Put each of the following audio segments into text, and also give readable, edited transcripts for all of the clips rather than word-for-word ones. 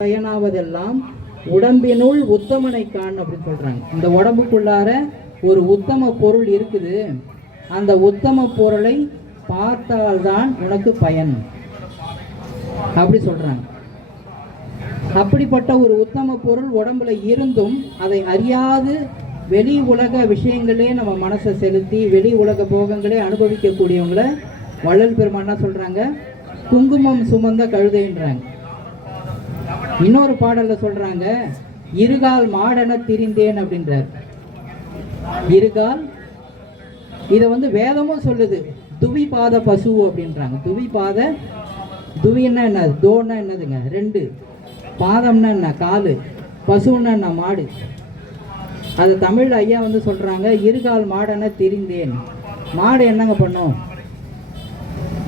பயனாவதெல்லாம் உடம்பினுள் உத்தமனை காண் அப்படின்னு சொல்றாங்க. இந்த உடம்புக்குள்ளார ஒரு உத்தம பொருள் இருக்குது, அந்த உத்தம பொருளை பார்த்தால்தான் உனக்கு பயன் அப்படி சொல்றாங்க. அப்படிப்பட்ட ஒரு உத்தம பொருள் உடம்புல இருந்தும் அதை அறியாது வெளி உலக விஷயங்களே நம்ம மனசை செலுத்தி வெளி உலக போகங்களே அனுபவிக்கக்கூடியவங்கள வள்ளல் பெருமான் என்ன சொல்றாங்க, குங்குமம் சுமந்த கழுதைன்றாங்க. இன்னொரு பாடல்ல சொல்றாங்க, இருகால் மாடென திரிந்தேன் அப்படின்றார். இருகால் இதை வேதமும் சொல்லுது, துவி பாத பசு அப்படின்றாங்க. துவி பாத, துவின்னா என்ன, தோன்னா என்னதுங்க ரெண்டு, பாதம்னா என்ன காலு, பசுன்னா என்ன மாடு. அது தமிழ் ஐயா சொல்றாங்க, இருகால் மாடென திரிந்தேன். மாடு என்னங்க பண்ணும்,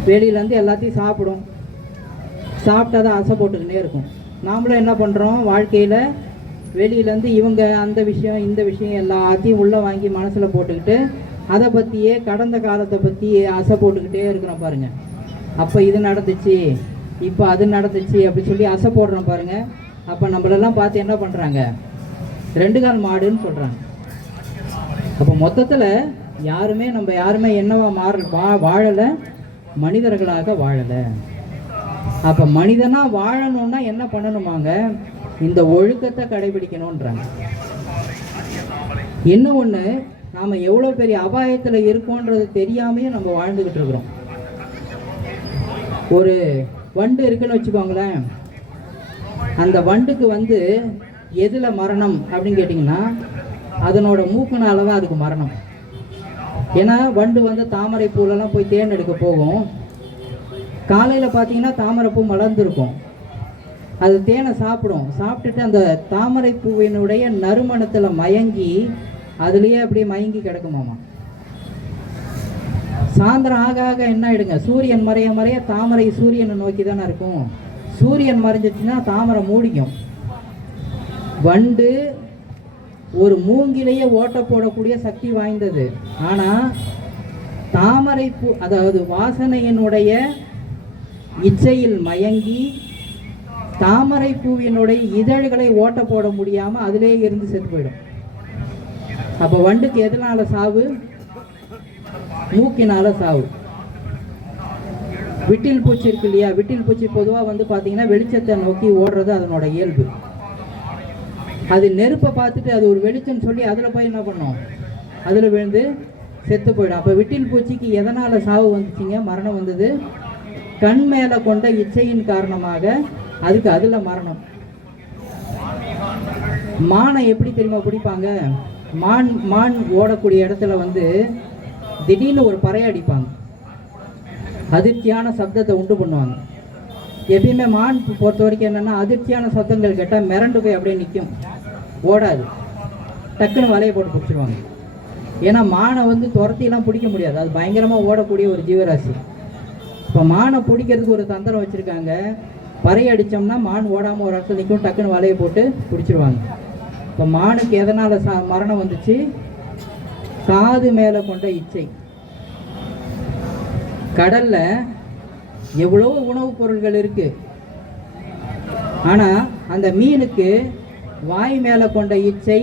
வெளியிலேருந்து எல்லாத்தையும் சாப்பிடும், சாப்பிட்டாதான் அசை போட்டுக்கிட்டே இருக்கும். நாமளும் என்ன பண்ணுறோம், வாழ்க்கையில் வெளியிலேருந்து இவங்க அந்த விஷயம் இந்த விஷயம் எல்லாத்தையும் உள்ளே வாங்கி மனசில் போட்டுக்கிட்டு அதை பற்றியே கடந்த காலத்தை பற்றி அசை போட்டுக்கிட்டே இருக்கிறோம் பாருங்கள். அப்போ இது நடந்துச்சு, இப்போ அது நடந்துச்சு அப்படி சொல்லி அசை போடுறோம் பாருங்கள். அப்போ நம்மளெல்லாம் பார்த்து என்ன பண்ணுறாங்க, ரெண்டு கால் மாடுன்னு சொல்கிறாங்க. அப்போ மொத்தத்தில் நம்ம யாருமே என்னவா வாழலை, மனிதர்களாக வாழலை. அப்போ மனிதனாக வாழணும்னா என்ன பண்ணணுமாங்க, இந்த ஒழுக்கத்தை கடைபிடிக்கணுன்றாங்க. இன்னும் ஒன்று, நாம் எவ்வளோ பெரிய அபாயத்தில் இருக்கோன்றது தெரியாமையே நம்ம வாழ்ந்துக்கிட்டு இருக்கிறோம். ஒரு வண்டு இருக்குன்னு வச்சுக்கோங்களேன், அந்த வண்டுக்கு எதில் மரணம் அப்படின்னு கேட்டிங்கன்னா அதனோட மூக்குனால தான் அதுக்கு மரணம். ஏன்னா வண்டு தாமரை பூலெல்லாம் போய் தேன் எடுக்க போகும். காலையில் பார்த்தீங்கன்னா தாமரைப்பூ மலர்ந்துருக்கும், அது தேனை சாப்பிடும். சாப்பிட்டுட்டு அந்த தாமரை பூவினுடைய நறுமணத்தில் மயங்கி அதுலேயே அப்படியே மயங்கி கிடக்குமாமா. சாயந்தரம் ஆக ஆக என்ன ஆகிடுங்க, சூரியன் மறைய மறைய தாமரை சூரியனை நோக்கி தானே இருக்கும். சூரியன் மறைஞ்சிச்சுன்னா தாமரை மூடிக்கும். வண்டு ஒரு மூங்கிலேயே ஓட்ட போடக்கூடிய சக்தி வாய்ந்தது. ஆனால் தாமரை பூ, அதாவது வாசனையினுடைய இச்சையில் மயங்கி தாமரை பூவினுடைய இதழ்களை ஓட்ட போட முடியாமல் அதிலே இருந்து செத்து போயிடும். அப்போ வண்டுக்கு எதனால சாவு, மூக்கினால சாவு. விட்டில் பூச்சி இருக்கு இல்லையா, விட்டில் பூச்சி பொதுவாக பார்த்தீங்கன்னா வெளிச்சத்தை நோக்கி ஓடுறது அதனோட இயல்பு. அது நெருப்பை பார்த்துட்டு அது ஒரு வெளிச்சம் சொல்லி அதில் போய் என்ன பண்ணும், அதில் விழுந்து செத்து போயிடும். அப்போ விட்டில் பூச்சிக்கு எதனால் சாவு வந்துச்சுங்க, மரணம் வந்தது, கண் மேலே கொண்ட இச்சையின் காரணமாக அதுக்கு அதில் மரணம். மானை எப்படி தெரியுமா பிடிப்பாங்க, மான் ஓடக்கூடிய இடத்துல திடீர்னு ஒரு பறைய அடிப்பாங்க, அதிர்ச்சியான சப்தத்தை உண்டு பண்ணுவாங்க. எப்பயுமே மான் பொறுத்த வரைக்கும் என்னென்னா, அதிர்ச்சியான சப்தங்கள் கேட்டால் மிரண்டு போய் அப்படியே நிற்கும், ஓடாது, டக்குன்னு வலையை போட்டு பிடிச்சிருவாங்க. ஏன்னா மானை துரத்திலாம் பிடிக்க முடியாது, அது பயங்கரமாக ஓடக்கூடிய ஒரு ஜீவராசி. இப்போ மானை பிடிக்கிறதுக்கு ஒரு தந்திரம் வச்சுருக்காங்க, பறை அடித்தோம்னா மான் ஓடாமல் ஒரு இடத்துல நிற்கும், டக்குன்னு வலையை போட்டு பிடிச்சிருவாங்க. இப்போ மானுக்கு எதனால் மரணம் வந்துச்சு, காது மேலே கொண்ட இச்சை. கடல்ல எவ்வளோ உணவுப் பொருள்கள் இருக்கு, ஆனால் அந்த மீனுக்கு வாய் மேலே கொண்ட இச்சை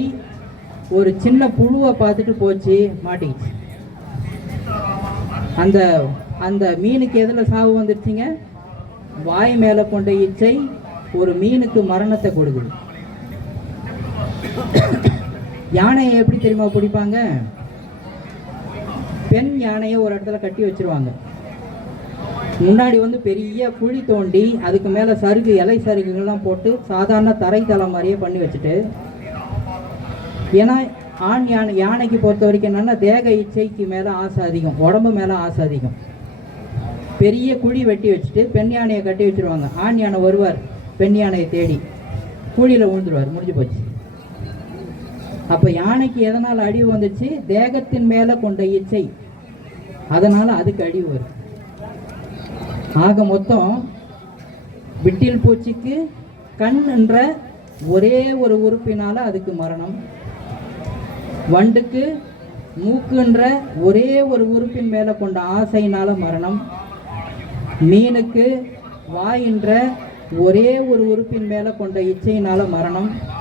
ஒரு சின்ன புழுவை பார்த்துட்டு போச்சு, மாட்டிக்கிச்சு. அந்த மீனுக்கு எதில் சாவு வந்துருச்சுங்க, வாய் மேலே கொண்ட இச்சை ஒரு மீனுக்கு மரணத்தை கொடுக்குது. யானையை எப்படி தெரியுமா பிடிப்பாங்க, பெண் யானையை ஒரு இடத்துல கட்டி வச்சிருவாங்க. முன்னாடி பெரிய குழி தோண்டி அதுக்கு மேலே சருகு, இலை சருகுகள்லாம் போட்டு சாதாரண தரை தளம் மாதிரியே பண்ணி வச்சுட்டு, ஏன்னா ஆண் யானைக்கு பொறுத்த வரைக்கும் என்னென்னா தேக இச்சைக்கு மேலே ஆசை அதிகம், உடம்பு மேலே ஆசை அதிகம். பெரிய குழி வெட்டி வச்சுட்டு பெண் யானையை கட்டி வச்சுருவாங்க. ஆண் யானை வருவார் பெண் யானையை தேடி, குழியில் விழுந்துருவார், முடிஞ்சு போச்சு. அப்போ யானைக்கு எதனால் அழிவு வந்துச்சு, தேகத்தின் மேலே கொண்ட இச்சை, அதனால் அதுக்கு அழிவு வரும். ஆக மொத்தம் விட்டில் பூச்சிக்கு கண் என்ற ஒரே ஒரு உறுப்பினால் அதுக்கு மரணம், வண்டுக்கு மூக்குன்ற ஒரே ஒரு உறுப்பின் மேலே கொண்ட ஆசையினால் மரணம், மீனுக்கு வாயின்ற ஒரே ஒரு உறுப்பின் மேலே கொண்ட இச்சையினால மரணம்.